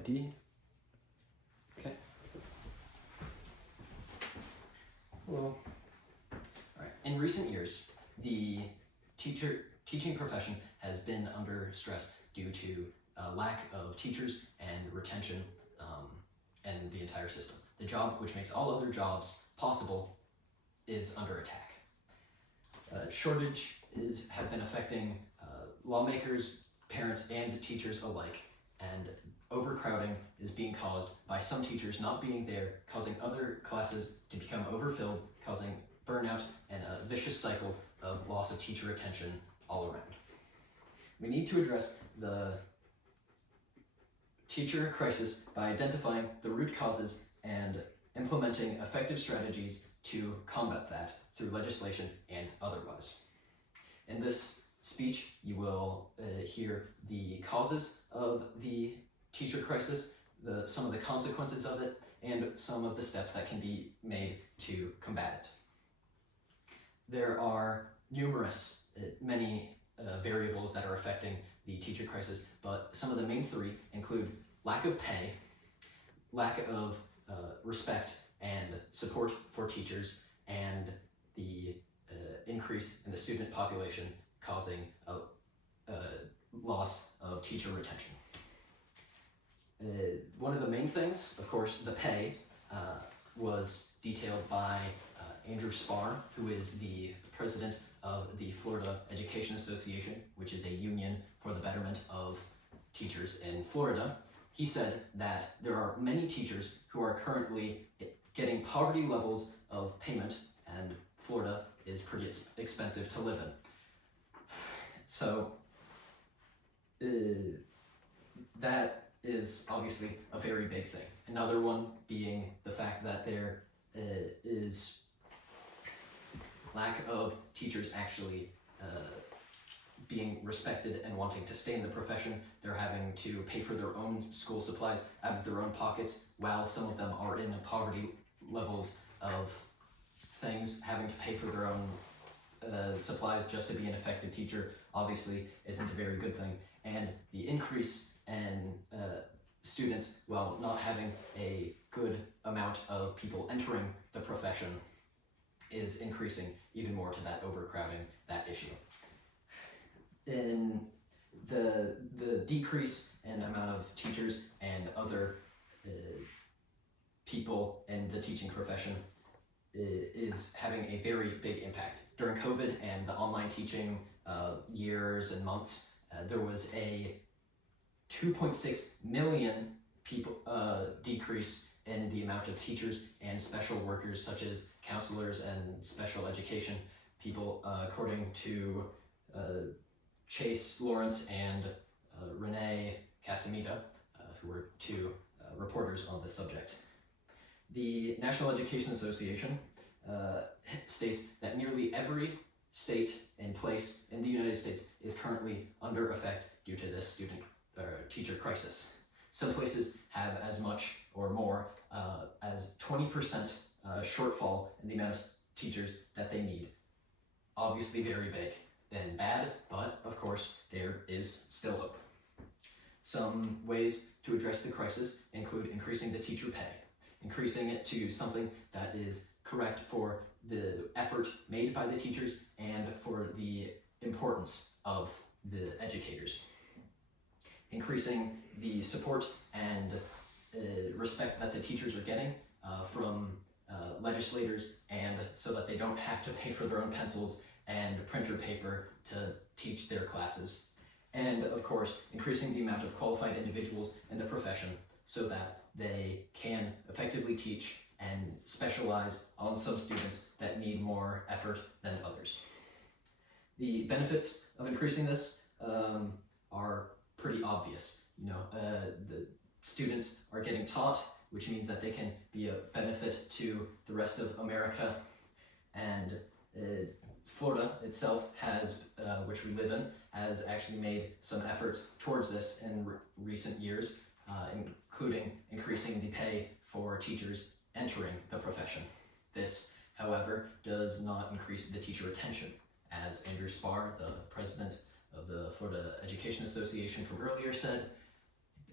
ID. Okay. Well, all right. In recent years, the teaching profession has been under stress due to lack of teachers and retention and the entire system. The job, which makes all other jobs possible, is under attack. Shortages have been affecting lawmakers, parents, and teachers alike, and overcrowding is being caused by some teachers not being there, causing other classes to become overfilled, causing burnout and a vicious cycle of loss of teacher attention all around. We need to address the teacher crisis by identifying the root causes and implementing effective strategies to combat that through legislation and otherwise. In this speech, you will hear the causes of the teacher crisis, some of the consequences of it, and some of the steps that can be made to combat it. There are many variables that are affecting the teacher crisis, but some of the main three include lack of pay, lack of respect and support for teachers, and the increase in the student population causing a loss of teacher retention. One of the main things, of course, the pay, was detailed by Andrew Spar, who is the president of the Florida Education Association, which is a union for the betterment of teachers in Florida. He said that there are many teachers who are currently getting poverty levels of payment, and Florida is pretty expensive to live in. So that is obviously a very big thing. Another one being the fact that there is lack of teachers actually being respected and wanting to stay in the profession. They're having to pay for their own school supplies out of their own pockets, while some of them are in poverty levels of things. Having to pay for their own supplies just to be an effective teacher obviously isn't a very good thing. And the increase in students, while not having a good amount of people entering the profession, is increasing even more to that overcrowding, that issue. In the decrease in amount of teachers and other people in the teaching profession is having a very big impact. During COVID and the online teaching years and months, there was a 2.6 million people decrease in the amount of teachers and special workers such as counselors and special education people, according to Chase Lawrence and Renee Casamita, who were two reporters on this subject. The National Education Association states that nearly every state and place in the United States is currently under effect due to this teacher crisis. Some places have as much or more as 20% shortfall in the amount of teachers that they need. Obviously very big and bad, but of course there is still hope. Some ways to address the crisis include increasing the teacher pay, increasing it to something that is correct for the effort made by the teachers and for the importance of the educators. Increasing the support and respect that the teachers are getting from legislators, and so that they don't have to pay for their own pencils and printer paper to teach their classes. And of course, increasing the amount of qualified individuals in the profession so that they can effectively teach and specialize on some students that need more effort than others. The benefits of increasing this are pretty obvious. The students are getting taught, which means that they can be a benefit to the rest of America. And Florida itself has, which we live in, has actually made some efforts towards this in recent years, including increasing the pay for teachers entering the profession. This, however, does not increase the teacher retention. As Andrew Spar, the president of the Florida Education Association from earlier said,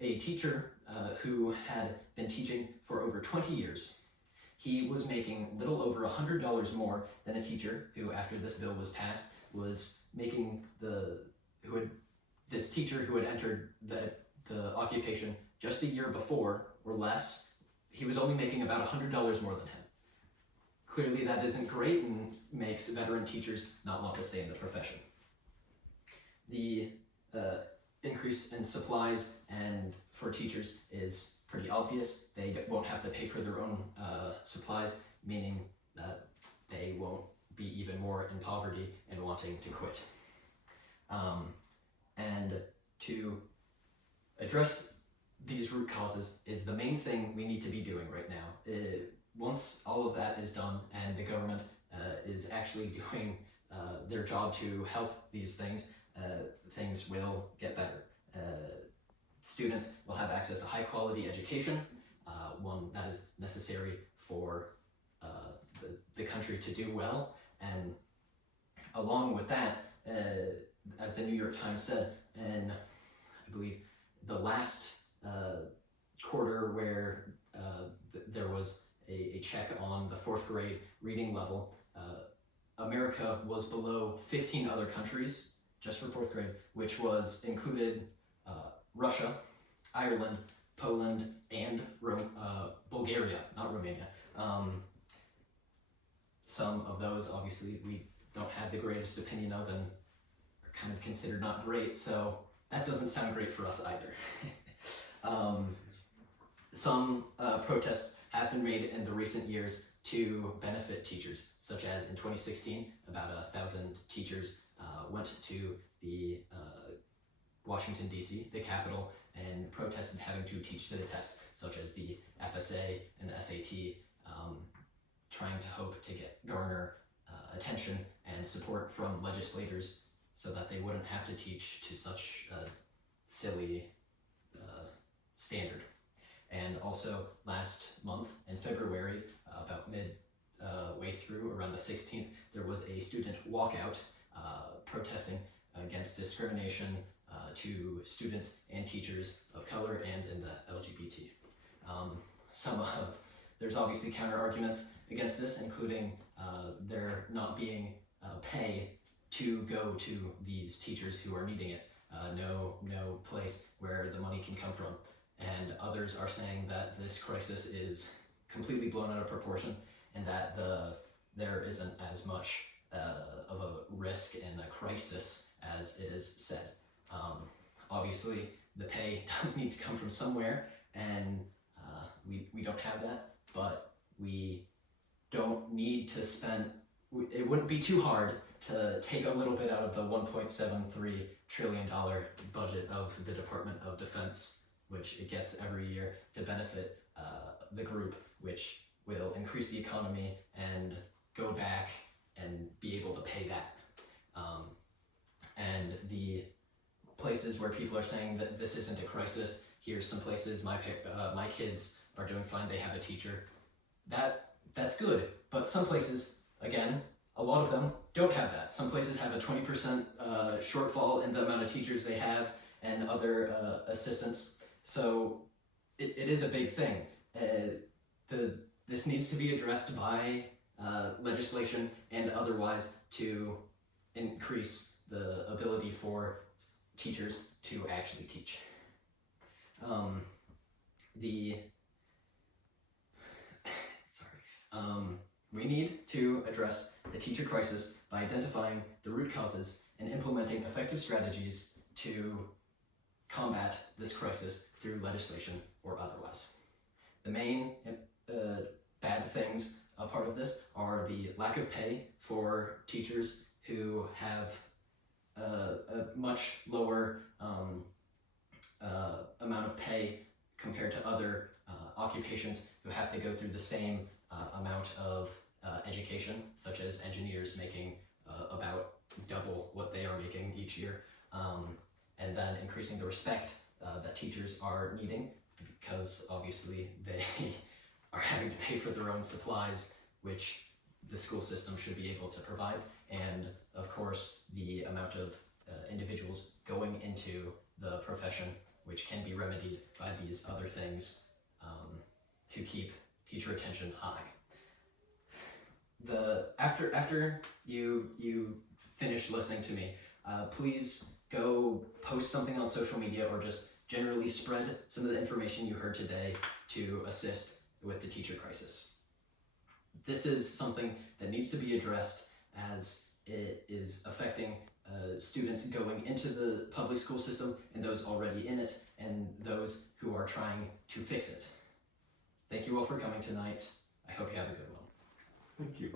a teacher who had been teaching for over 20 years. He was making little over $100 more than a teacher who, after this bill was passed, was making this teacher who had entered the occupation just a year before or less. He was only making about $100 more than him. Clearly that isn't great and makes veteran teachers not want to stay in the profession. The increase in supplies and for teachers is pretty obvious. They won't have to pay for their own supplies, meaning that they won't be even more in poverty and wanting to quit. And to address these root causes is the main thing we need to be doing right now. Once all of that is done and the government is actually doing their job to help these things, things will get better. Students will have access to high quality education, one that is necessary for the country to do well. And along with that, as the New York Times said, in I believe the last quarter where there was a check on the 4th grade reading level, America was below 15 other countries just for 4th grade, which was included Russia, Ireland, Poland, and Bulgaria, not Romania. Some of those, obviously, we don't have the greatest opinion of and are kind of considered not great, so that doesn't sound great for us either. Some protests have been made in the recent years to benefit teachers, such as in 2016, about 1,000 teachers went to the Washington, D.C., the capital, and protested having to teach to the test, such as the FSA and the SAT, trying to hope to garner attention and support from legislators so that they wouldn't have to teach to such a silly standard. And also last month in February, about midway through, around the 16th, there was a student walkout protesting against discrimination to students and teachers of color and in the LGBT. There's obviously counter arguments against this, including there not being pay to go to these teachers who are needing it, no place where the money can come from. And others are saying that this crisis is completely blown out of proportion and that there isn't as much of a risk and a crisis as it is said. Obviously, the pay does need to come from somewhere, and we don't have that, but we don't need to spend, it wouldn't be too hard to take a little bit out of the $1.73 trillion budget of the Department of Defense, which it gets every year, to benefit the group, which will increase the economy and go back and be able to pay that. And the places where people are saying that this isn't a crisis, here's some places my kids are doing fine, they have a teacher. That's good, but some places, again, a lot of them don't have that. Some places have a 20% shortfall in the amount of teachers they have and other assistants. So it is a big thing. This needs to be addressed by legislation and otherwise to increase the ability for teachers to actually teach. We need to address the teacher crisis by identifying the root causes and implementing effective strategies to combat this crisis through legislation or otherwise. The main bad things a part of this are the lack of pay for teachers who have a much lower amount of pay compared to other occupations who have to go through the same amount of education, such as engineers making about double what they are making each year, and then increasing the respect that teachers are needing, because obviously they are having to pay for their own supplies, which the school system should be able to provide, and of course the amount of individuals going into the profession, which can be remedied by these other things to keep teacher attention high. After you finish listening to me, please go post something on social media or just generally spread some of the information you heard today to assist with the teacher crisis. This is something that needs to be addressed as it is affecting students going into the public school system and those already in it and those who are trying to fix it. Thank you all for coming tonight. I hope you have a good one. Thank you.